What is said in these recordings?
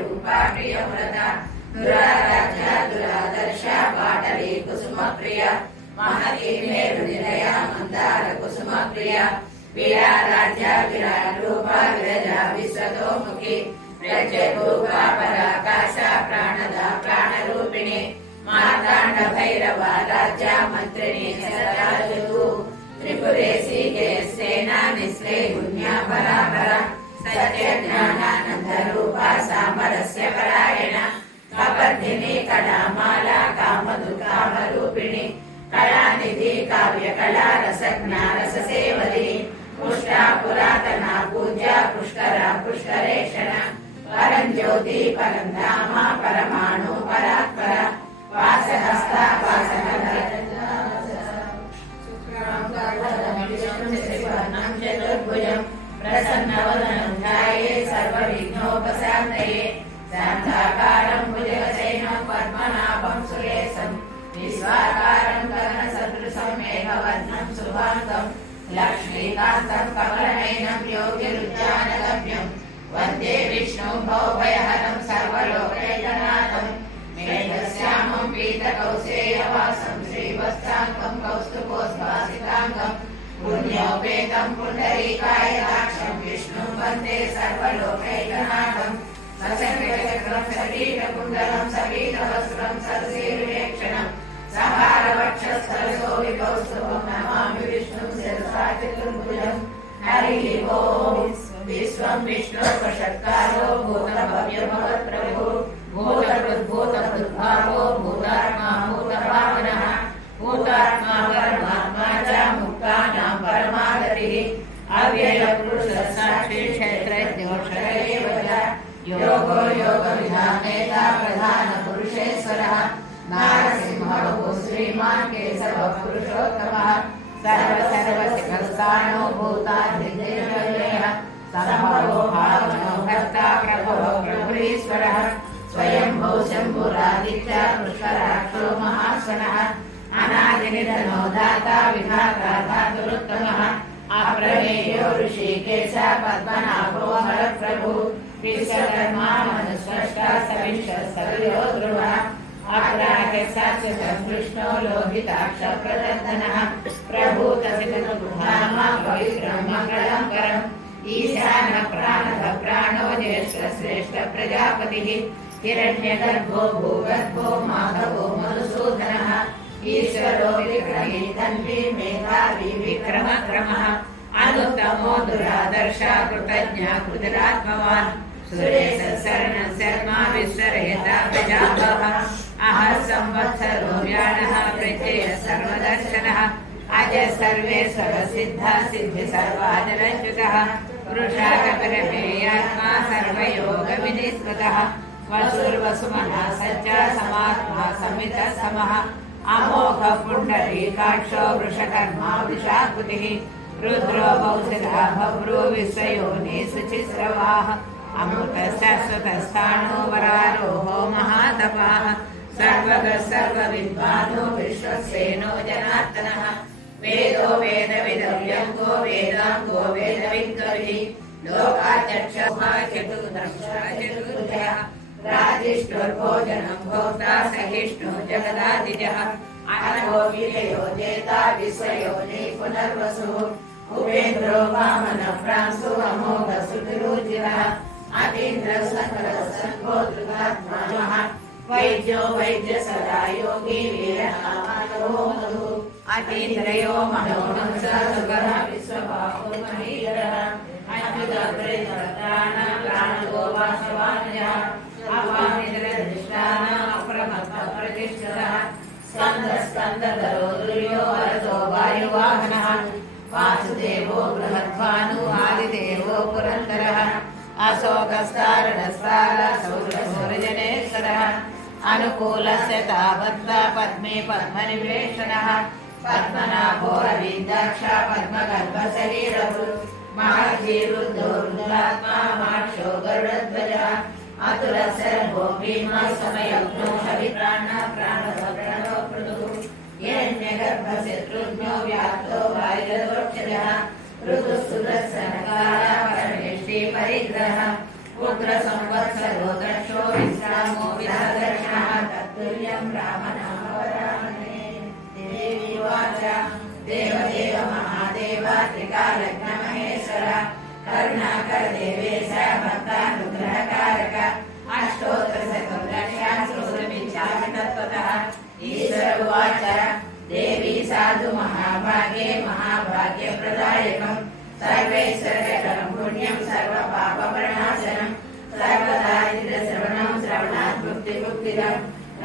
रूपा प्रियव्रता दुराराध्या दुरादर्श पाटली कुसुम प्रिया महती मेरुनिलया मंदार कुसुम प्रिया वीराराध्या विराट रूपा विरजा विश्वतोमुखी प्रत्यरूपा पराकाशा प्राणदा प्राणरूपिणी मार्तांड भैरवाराध्या मंत्रिणी सदाजतु त्रिपुरेशी सेना निश्रे गुण्या परापरा सत्य ज्ञानानंद रूपा सामरस्य परायण कपर्दिनी कलामाला कामदुकामरूपिणी कलानिधि काव्य कला रसज्ञा रससेवदी पुष्टा पुरातना पूज्या पुष्करा पुष्करेक्षण परंज्योति परंधामा परमाणु परात्परा वासहस्ता चतुर्भुजं प्रसन्नवदनं ध्याये सर्वविघ्नोपशान्तये शान्ताकारं भुजगशयनं पद्मनाभं सुरेशं विश्वाकारं गगनसदृशं मेघवर्णं शुभाङ्गं लक्ष्मीकान्तं कमलनयनं योगिरुद्यानगम्यं वन्दे विष्णुं भवभयहरं सर्वलोकैकनाथं मेघश्यामं पीतकौसेयवासं श्रीवत्साङ्गं कौस्तुभोद्भासिताङ्गं पुण्योपेतं पुण्डरीकायदाक्षं विष्णुं वन्दे सर्वलोकैकनाथं सशङ्खचक्रं सकीटकुण्डलं सकीटवस्त्रं सरसीरुवेक्षणं सहारवक्षस्थलशो विकौस्तुभं नमामि विष्णुं शिरसा चतुर्भुजं हरिः ओम् विश्वं विष्णुर्वषट्कारो भूतभव्यभवत्प्रभुः भूतकृद्भूतकृद्भावो भूतात्मा भूतभावनः भूतात्मा परमात्मा च मुक्तानां परमागतिः अव्ययपुरुषसाक्षी क्षेत्रज्ञोऽक्षर एव च योगो योगविधानेता प्रधानपुरुषेश्वरः नारसिंहः श्रीमान् केशवः पुरुषोत्तमः सर्वसिकस्थानो भूताधिदेवः सम्भवो भावनो भर्ता प्रभवो प्रभुरीश्वरः स्वयंभो शम्भुरादित्य पुष्कराक्षो महासनः अनादिनिधनो दाता विधाता धातुरुत्तमः अप्रमेयो ऋषिकेश पद्मनाभो हरप्रभुः विश्वकर्मा मनुष्टा सविंशस्तयो ध्रुवः अग्राह्यसाक्षिसंकृष्णो लोहिताक्षप्रदर्शनः प्रभूतसितनुधामा पवित्रं मङ्गलं परम् ईशानः प्राणः प्राणो ज्येष्ठश्रेष्ठ प्रजापतिः हिरण्यगर्भो भूगर्भो माधवो मधुसूदनः ईश्वरो विक्रमी तन्वी मेधावी विक्रमक्रमः अनुत्तमो दुरादर्श कृतज्ञ कृतरात्मवान् सुरेश शरण शर्मा विश्वरेता प्रजाभवः अहः संवत्सरो व्याळः प्रत्यय सर्वदर्शनः अज सर्वेश्वर सिद्ध सिद्धि सर्वादरञ्जुतः वृषाकपिरमेयात्मा सर्वयोगविनिस्मृतः वसुर्वसुमनः सच्चा समात्मा समितः समः अमोघ पुण्डरीकाक्षो वृषकर्मा वृषाकृतिः रुद्रो बहुशिरः भभ्रो विश्वयोनि शुचिस्रवाः अमृतशाश्वतस्थाणो वरारोहो महातपाः सर्वगः सर्वविद्वानो विश्वसेनो जनार्दनः वेदो वेदविदव्यङ्गो वेदाङ्गो वेदविद्कविः लोकाध्यक्षः चतुर्दशः राजिष्ठुर्भोजनं भोक्ता सहिष्णु जगदादिजः अनघो विजयो जेता विश्वयोनि पुनर्वसुः उपेन्द्रो वामनः प्रांशु अमोघ सुतिरुचिरः अतीन्द्रः सकलः सङ्घो धृतात्मा वैद्यो वैद्य सदा योगी वीरः माधवो मधुः अतीन्द्रयो मनोहंस सुगः विश्वबाहुर्महीधरः अच्युतप्रेतप्राण प्राणगो वासवानयः अपानिधरधिष्ठान अप्रमत्तप्रतिष्ठितः स्कन्दस्कन्दधरो दुर्यो वरदो वायुवाहनः वासुदेवो बृहद्भानु आदिदेवो पुरन्दरः अशोकस्तारणस्तार सौरजनेश्वरः अनुकूलस्य तावत्ता पद्मे पद्मनिवेशनः पद्मनाभो रवीन्द्राक्ष पद्मगर्भशरीरभृत् महर्षिरुद्धो रुद्रात्मा माक्षो गरुडध्वजः अतुलशर्भो भीमः समयज्ञो हविप्राणः प्राणभद्रणो पृथुः हिरण्यगर्भशत्रुघ्नो व्याप्तो वायुरदोक्षजः ऋतुः सुदर्शनकालः परमेष्टि परिग्रहः उग्र संवत्सरो दक्षो विश्रामो विदर्शनः तत्तुल्यं रामनामवरानने। देवी उवाच देवदेव महादेव त्रिकालज्ञमहेश्वर करुणाकर देवेश भक्तानुग्रहकारक अष्टोत्तरशतोत्तरशास्त्रमिच्छामि तत्त्वतः। ईश्वर उवाच देवी साधु महाभागे महाभाग्यप्रदायकं सर्वैश्वर्यकरं पुण्यं सर्वपापप्रणाशनं सर्वदारिद्र्यश्रवणं श्रवणात् मुक्तिमुक्तिदं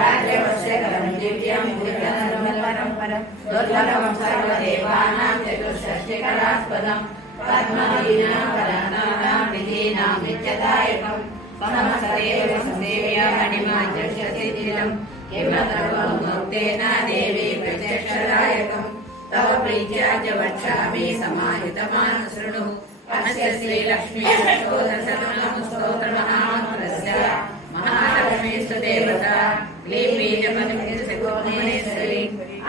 राज्यवश्यकरं दिव्यं दिव्यनिर्मलं परं दुर्लभं सर्वदेवानां चतुष्षष्टिकलास्पदं पद्मदीनां विधीनां नित्यदायकं समस्तदेव सेव्या मणिमाचक्षसिद्धिदं किमतर्वमुक्तेन देवी प्रत्यक्षदायकं तव प्रीत्या च वक्ष्यामि समाहितमानशृणु। अस्य श्रीलक्ष्मी स्तोत्रमहामन्त्रस्य महालक्ष्मीस्तुदेवता क्लीं बीजपतिश्री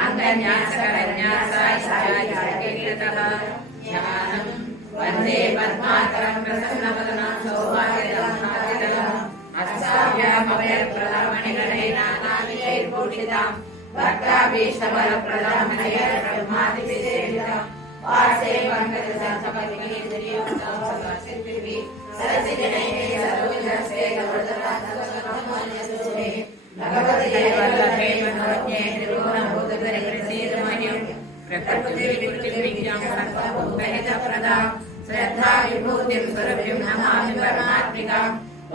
अङ्गन्यासकरन्यासायतः ध्यानं वन्दे पद्माकरं प्रसन्नवदनं सौभाग्यदं अस्याभयप्रदामणिगणैर्नानाविधैर्भूषितां भक्ताभीष्टवरप्रदां ब्रह्मादिसेवितां वासे पङ्कजसंसपतिकीर्तियुक्तां सर्वसिद्धिभिः सरसिजनैः सरोजस्ते गौरवदासवनमोन्यसुते भगवते वल्लभे मनोज्ञे त्रिभुवनभूतधरिप्रसीदमह्यं प्रकृतिविकृतिविद्यां सर्वभूतहितप्रदां श्रद्धा विभूतिं सुरभिं नमामि परमात्मिकां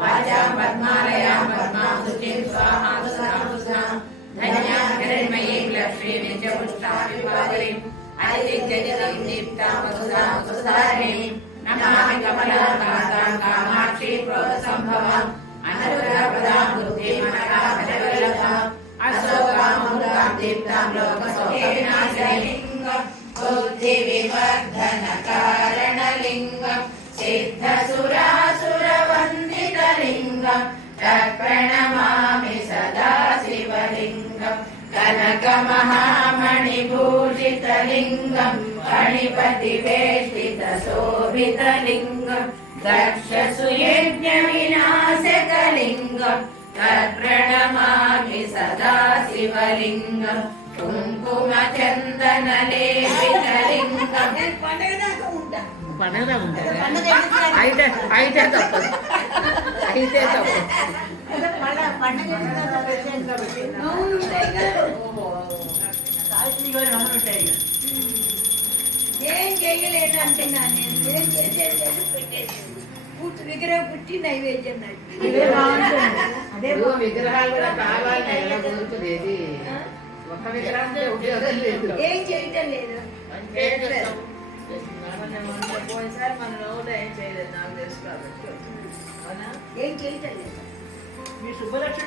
वाचां पद्मालयां पद्मां शुचिं स्वाहा सुधां धन्यां हिरण्मयीं लक्ष्मीं नित्यपुष्टाभिपादरीं अतिथिजनितीं दीप्तां वसुधां सुधारिणीं नमामि कमलाकान्तां कामाक्षी क्रोधसम्भवाम् अनुग्रहप्रदां बुद्धिमनकाफलवल्लभाम् अशोकामूकां दीप्तां लोकशोकविनाशिनीं बुद्धिविवर्धनकारणलिङ्गं सिद्धसुरासुरवन्दितलिङ्गं तत्प्रणमामि सदा शिवलिङ्गं कनकमहामणिभूषितलिङ्गं फणिपतिवेष्टितशोभितलिङ्गं दक्षसुयज्ञविनाशकलिङ्गं तत्प्रणमामि सदा शिवलिङ्गं कुङ्कुमचन्दनलेपितलिङ्गं పండగ అయితే అయితే తప్పదు అయితే తప్పదు ఏం చేయలేదు అంటున్నా నేను ఏం చేసేది పెట్టేసి విగ్రహం పుట్టి నైవేద్యం విగ్రహాలు కూడా కావాలి గుర్తులేదు ఒక విగ్రహం ఏం చేయటం లేదు పోయినసారి మన రోజులు ఏం చేయలేదు నాకు తెలుసు కాబట్టి ఏం చేయటం లేదు మీ సుబ్బలక్ష్మి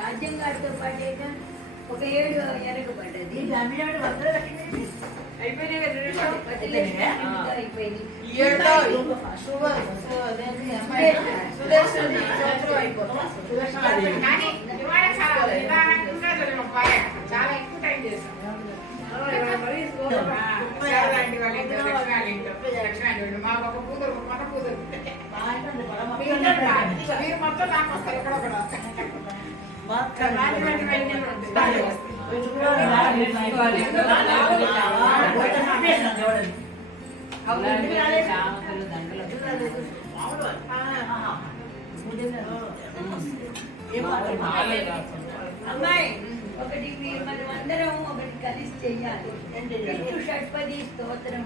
రాజ్యం గారితో పాటే ఒక 7 వెనకబడ్డది చాలా ఎక్కువ టైం చేస్తాం మా ఒక కూతురు మన కూతురు మీరు మొత్తం నాకు వస్తారు ఎక్కడ అమ్మాయి ఒకటి మనం అందరం ఒకటి కలిసి చెయ్యాలి విష్ణు షట్పది స్తోత్రం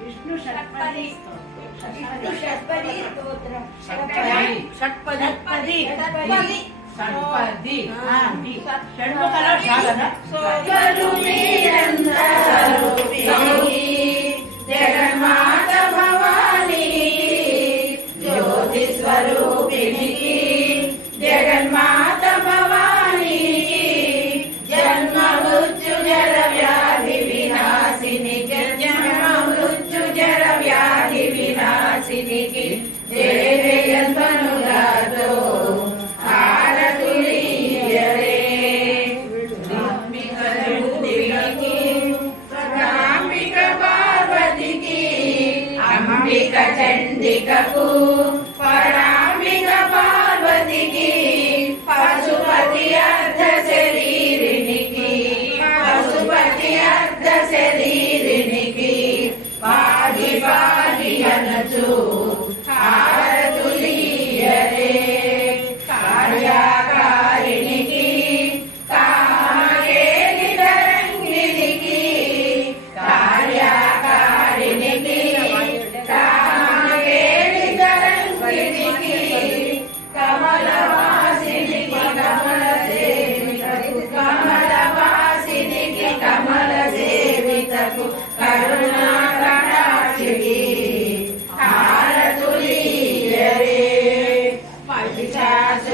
విష్ణు షట్పది స్తోత్రం షట్పది జగన్మాత భవానీ జ్యోతి స్వరూపిణికి జగన్మాత భవానీ జన్మ మృత్యు జర వ్యాధి వినాశినికి జన్మ మృత్యు జర వ్యాధి వినాశినికి జయ జయధ్వనులతో హారతులీయరే కాంబిక పార్వతీ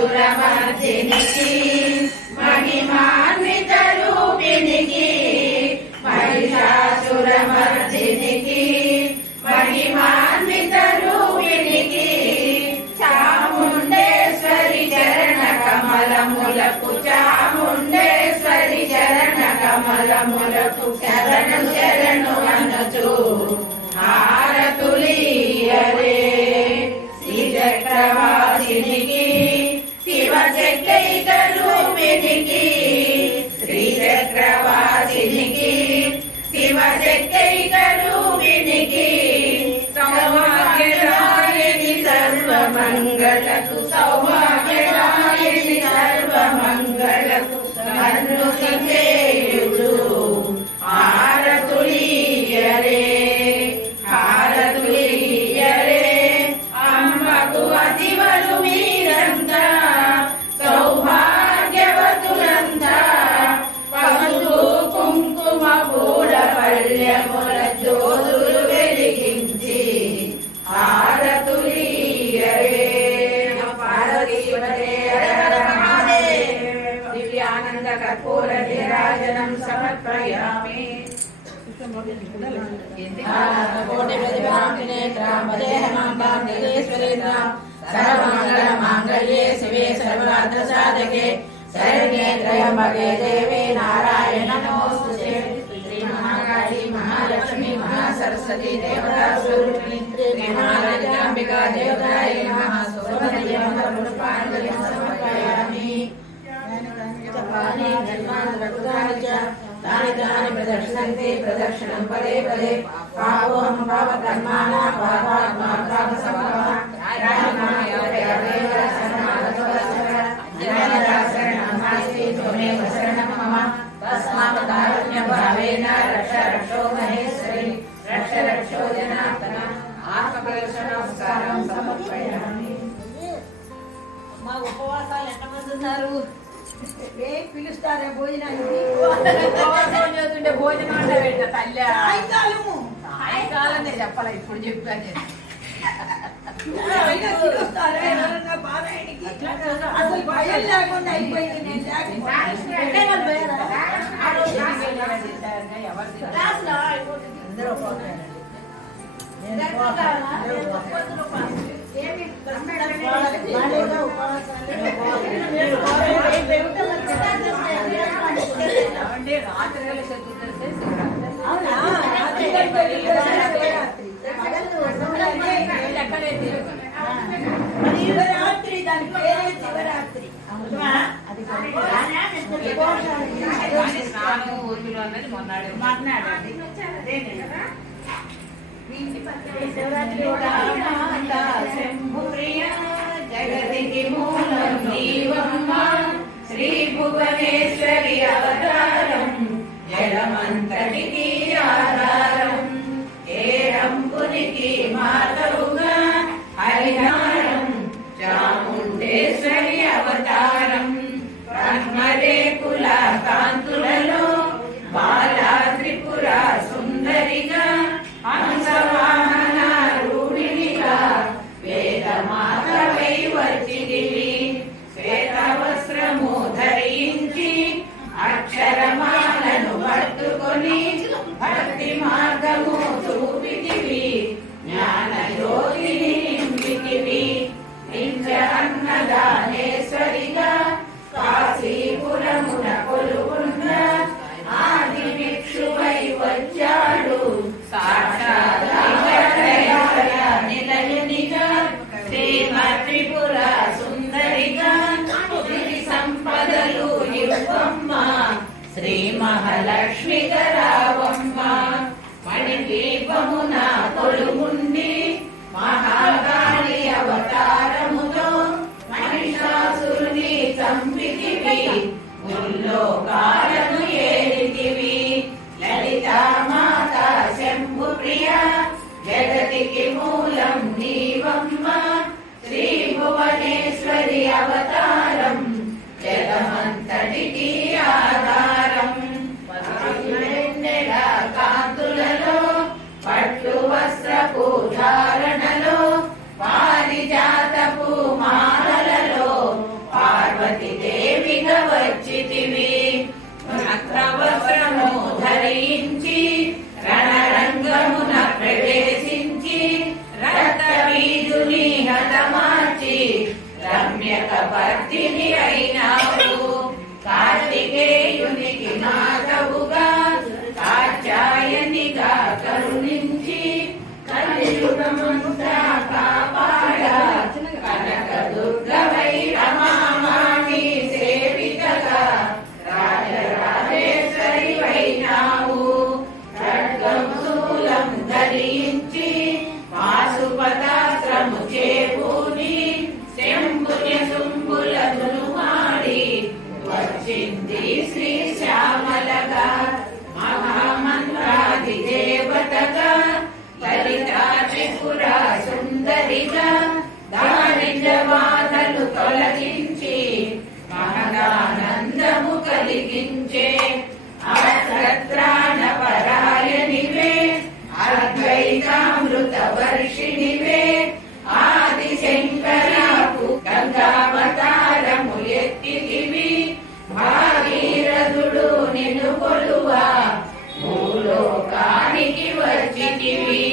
మహిషాసురమర్దినికి మహిమాన్విత రూపినికి మహిషాసురమర్దినికి మహిమాన్విత రూపినికి చాముండేశ్వరి చరణ కమలములకు చాముండేశ్వరి చరణ కమలములకు శరణు శరణు అనచు హారతులీయరే శ్రీచక్రవాసినికి శివశక్తైక రూపినికి శ్రీచక్రవాసినికి శివశక్తైక రూపినికి సౌభాగ్యదాయిని సర్వమంగళకు సౌభాగ్యదాయిని సర్వమంగళకు కన్నుకి చేయుచు హారతులీయరే హారతులీయరే అమ్మకు అతివలు మీరంతా సౌభాగ్యవతులంతా పసుపు కుంకుమ పూల పల్లెముల జ్యోతులు వెలిగించి హారతులీయరే పార్వతీపదే దివ్యానంద కర్పూర నీరాజనం సమర్పయామి కోటి సర్వమంగళ మాంగళ్యే శివే సర్వార్థ సాధకే శరణ్యే త్రయంబకే దేవే నారాయణ నమోస్తుతే శ్రీ మహాకాళీ మహాలక్ష్మి మహాసరస్వతి దేవతా స్వరూపిణి శ్రీ మహారాజాంబికా దేవతాయ నమః శోభనీయ పుష్పాంజలి సమర్పయామి तानि तानि प्रदक्षिणन्ते प्रदक्षिणं पदे पदे पावोऽहं पावकर्माणां पापात्मात्मसम्भवः शरणं नास्ति त्वमेव शरणं मम तस्मात् कारुण्यभावेन रक्ष रक्षो महेश्वरी रक्ष रक्षो जनार्दन आत्मप्रदर्शनमस्कारं समर्पयामि మా ఉపవాసాలు ఎంతమంది ఉన్నారు? పిలుస్తారా భోజనానికి? చేస్తుంటే భోజనం అంటే పెట్ట తల్లి సాయంకాలము సాయంకాలం చెప్పాలి ఇప్పుడు చెప్పాను నేను పిలుస్తారా ఎవరన్నా పారాయణకి? అసలు భయం లేకుండా అయిపోయింది. నేను శివరాత్రి దాని పేరే శివరాత్రి. స్నానం ఊరిలో అన్నది మొన్నాడు జగతికి మూలం నీవమ్మ శ్రీ భువనేశ్వరి అవతారం జలమంతటికి ఆధారం ఏరంపునికి మాతవుగా హరిహారం చాముండేశ్వరి అవతారం బ్రహ్మరేకుల కాంతులలో బాలా త్రిపుర సుందరిగా హంసవాహన రూఢినిగా వేదమాతవై వచ్చిదివి శ్వేత వస్త్రము ధరించి అక్షరమాలను పట్టుకొని భక్తి మార్గము చూపితివి జ్ఞాన జ్యోతిని నింపితివి నిత్య అన్నదానేశ్వరిగా కాశీపురమున కొలువున్న ఆది భిక్షువై వచ్చాడు సాక్షాత్ నిలయునిగా శ్రీమత్రిపుర సుందరిగా సిరి సంపదలు ఇవ్వమ్మ శ్రీ మహాలక్ష్మి రావమ్మ మణిదీపమున కొలువుండి మహాకాళి అవతారముతో మహిషాసురుని చంపితివి ముల్లోకాలను ఏలితివి లలితా మాత శంభు ప్రియ జగతికి మూలం నీవమ్మ శ్రీ భువనేశ్వరి అవతారం జగమంతటికి ఆధారం కాంతులలో పట్టు వస్త్రపు ధారణలో పారిజాతపు మాలలలో వచ్చితివి రక్తవస్త్రము ధరించి రణరంగమున ప్రవేశించి రక్తవీధుని హతమార్చి రమ్యక పర్తిని అయినావు కార్తికేయునికి మాతవుగా కాచాయనిగా కరుణించి కలియుగమంతా కాపాడ కనక దుర్గవై రమామాణి సేవితగా రాజరాజేశ్వరి వైనావు ఖడ్గమూలం ధరించి పాశుపతాస్త్రము చేపూని శంభుని శుంభులను మాడి వచ్చింది శ్రీ శ్యామలగా మహామంత్రాది దేవతగా లలితా త్రిపుర సుందరిగా దారిద్ర బాధలు తొలగించి మహదానందము కలిగించే అత్రాణ పరాయణివే అద్వైతామృత వర్షిణివే ఆది శంకరాకు గంగావతారము ఎత్తితివి భాగీరథుడు నిన్ను కొలువా భూలోకానికి వచ్చితివి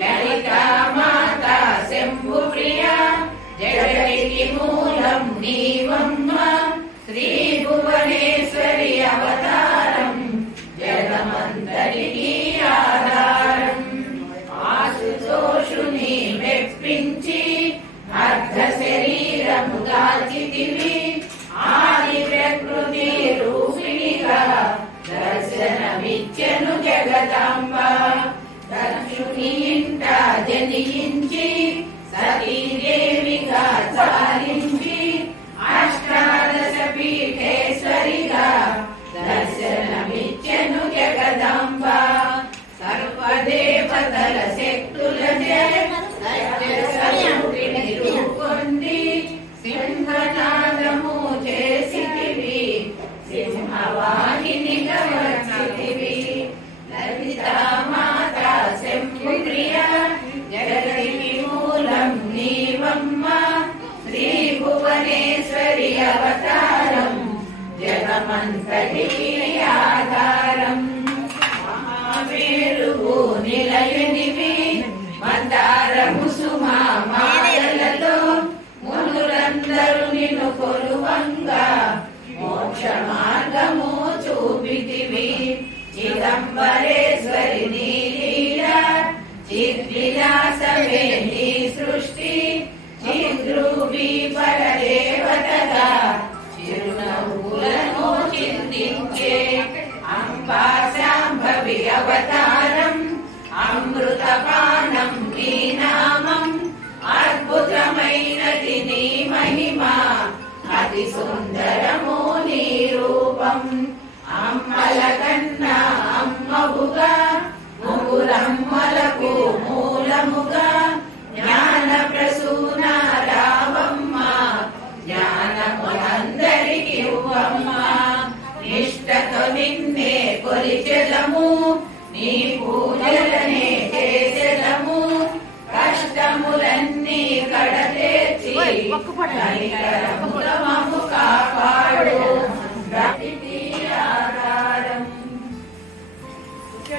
లలితా మాత శంభు ప్రియ జగతికి మూలం నీవమ్మ శ్రీ భువనేశ్వరి అవతారం జగమంతరికి ఆధారం ఆశుతోషుని మెప్పించి అర్ధ శరీరము దాల్చితివి ఆది ప్రకృతి రూపిణిగా దర్శనమిచ్చెను జగదాంబ దక్షుని ఇంట జనించి సతీదేవిగా చాలించి అష్టాదశ పీఠేశ్వరిగా దర్శనమిచ్చెను జగదాంబ సర్వదేవతల శక్తులచే సత్యస్వరూపిణి రూపొంది సింహనాదము చేసితివి సింహవాహినిగా వచ్చితివి లలితా మాత శంభు ప్రియ జగతికి మూలం నీవమ్మ శ్రీ భువనేశ్వరి అవతారం జగమంతటికి ఆధారం మహామేరువు నిలయునివి మందార కుసుమ మాలలతో మునులందరూ నిన్ను కొలువంగా మోక్ష మార్గము చూపితివి చిదంబరేశ్వరి నీ లీలా చిద్విలాసమే నీ సృష్టి చిద్రూపి పరదేవతగా చిరునవ్వులను చిందించే అంబా శాంభవి అవతారం అమృతపానం నీ నామం అద్భుతమైనది నీ మహిమ అతి సుందరము నీ రూపం అమ్మల కన్నా అమ్మవుగా ముగురమ్మలకు మూలముగా జ్ఞాన ప్రసూన రావమ్మ జ్ఞానము అందరికి ఇవ్వమ్మ నిష్టతో నిన్నే కొలిచెదము నీ పూజలనే చేసెదము కష్టములన్నీ కడతేర్చి కనికరములమము కాపాడు ప్రతికి ఆధారం.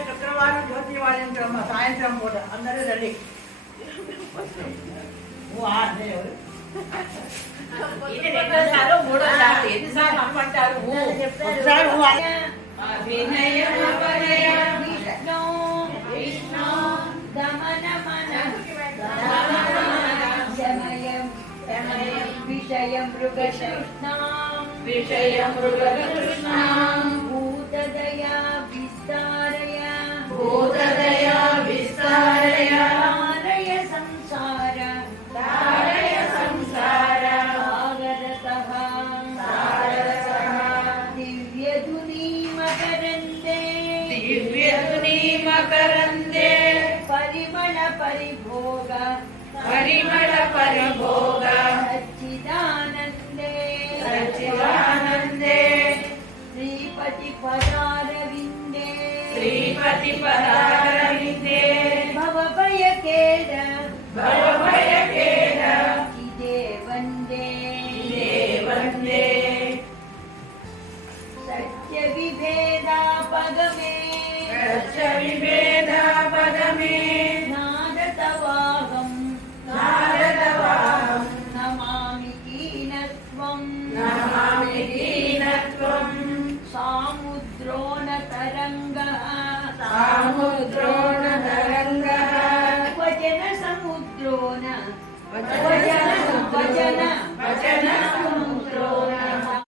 శుక్రవారం జ్యోతి వాడించడం సాయంత్రం పూట అందరూ రెడీ ఇది రెండోసారో మూడోసారి ఎన్నిసార్లు అమ్మంటారు వినయ విష్ణు విష్ణు దమన మన విషయం మృగకృష్ణ భూతదయా విస్తారయ భూతదయా విస్తారయ తారయ సంసార తారయ సంసార సాగరతః దివ్యధుని మకరందే దివ్యధుని మకరందే పరిమళ పరిభోగ పరిమళ పరిభోగ సచ్చిదానందే సచ్చిదానందే శ్రీపతి పదారవిందే శ్రీపతి పదారవిందే భవభయకేర భవభయకేర ఇదే వందే ఇదే వందే దీనత్వం నమామి దీనత్వం సాముద్రోణ తరంగః సాముద్రోణ తరంగః వచన సముద్రోణ వచన వచన వచన